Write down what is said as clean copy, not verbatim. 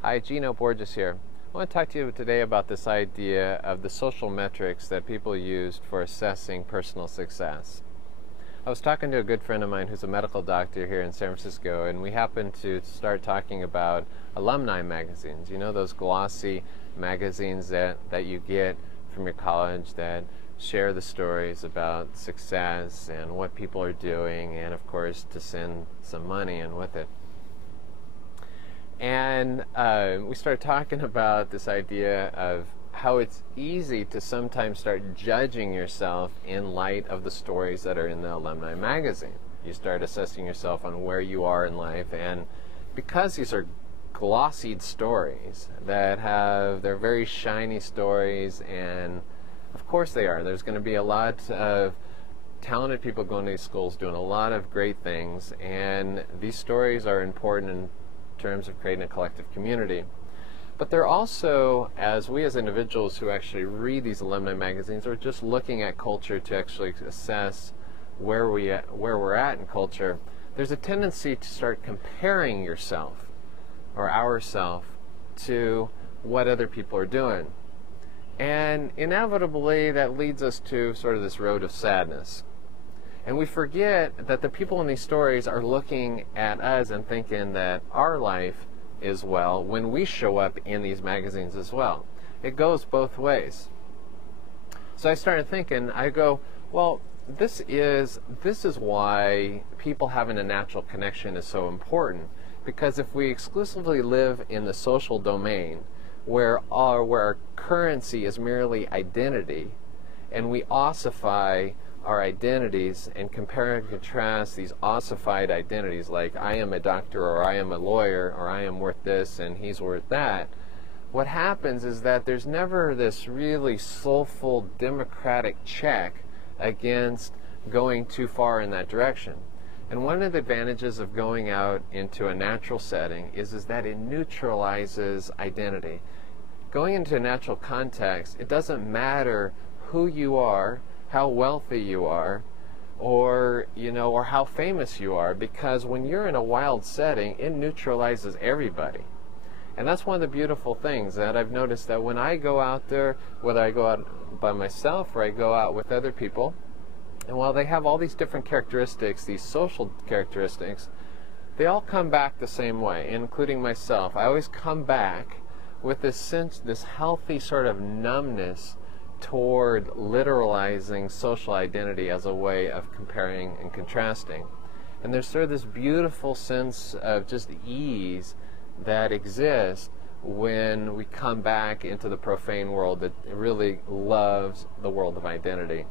Hi, Gino, Borges here. I want to talk to you today about this idea of the social metrics that people used for assessing personal success. I was talking to a good friend of mine who's a medical doctor here in San Francisco, and we happened to start talking about alumni magazines. You know, those glossy magazines that you get from your college that share the stories about success and what people are doing, and of course to send some money in with it. And we started talking about this idea of how it's easy to sometimes start judging yourself in light of the stories that are in the alumni magazine. You start assessing yourself on where you are in life, and because these are glossied stories they're very shiny stories, and of course they are. There's going to be a lot of talented people going to these schools doing a lot of great things, and these stories are important in terms of creating a collective community. But they're also, as we as individuals who actually read these alumni magazines, or just looking at culture to actually assess where we're at in culture, there's a tendency to start comparing yourself or ourself to what other people are doing. And inevitably that leads us to sort of this road of sadness. And we forget that the people in these stories are looking at us and thinking that our life is well when we show up in these magazines as well. It goes both ways. So I started thinking, I go, well, this is why people having a natural connection is so important. Because if we exclusively live in the social domain where our currency is merely identity, and we ossify our identities and compare and contrast these ossified identities, like I am a doctor, or I am a lawyer, or I am worth this and he's worth that, what happens is that there's never this really soulful democratic check against going too far in that direction. And one of the advantages of going out into a natural setting is that it neutralizes identity. Going into a natural context, it doesn't matter who you are, how wealthy you are, or how famous you are, because when you're in a wild setting, it neutralizes everybody. And that's one of the beautiful things that I've noticed, that when I go out there, whether I go out by myself or I go out with other people, and while they have all these different characteristics, these social characteristics, they all come back the same way, including myself. I always come back with this sense, this healthy sort of numbness toward literalizing social identity as a way of comparing and contrasting. And there's sort of this beautiful sense of just ease that exists when we come back into the profane world that really loves the world of identity.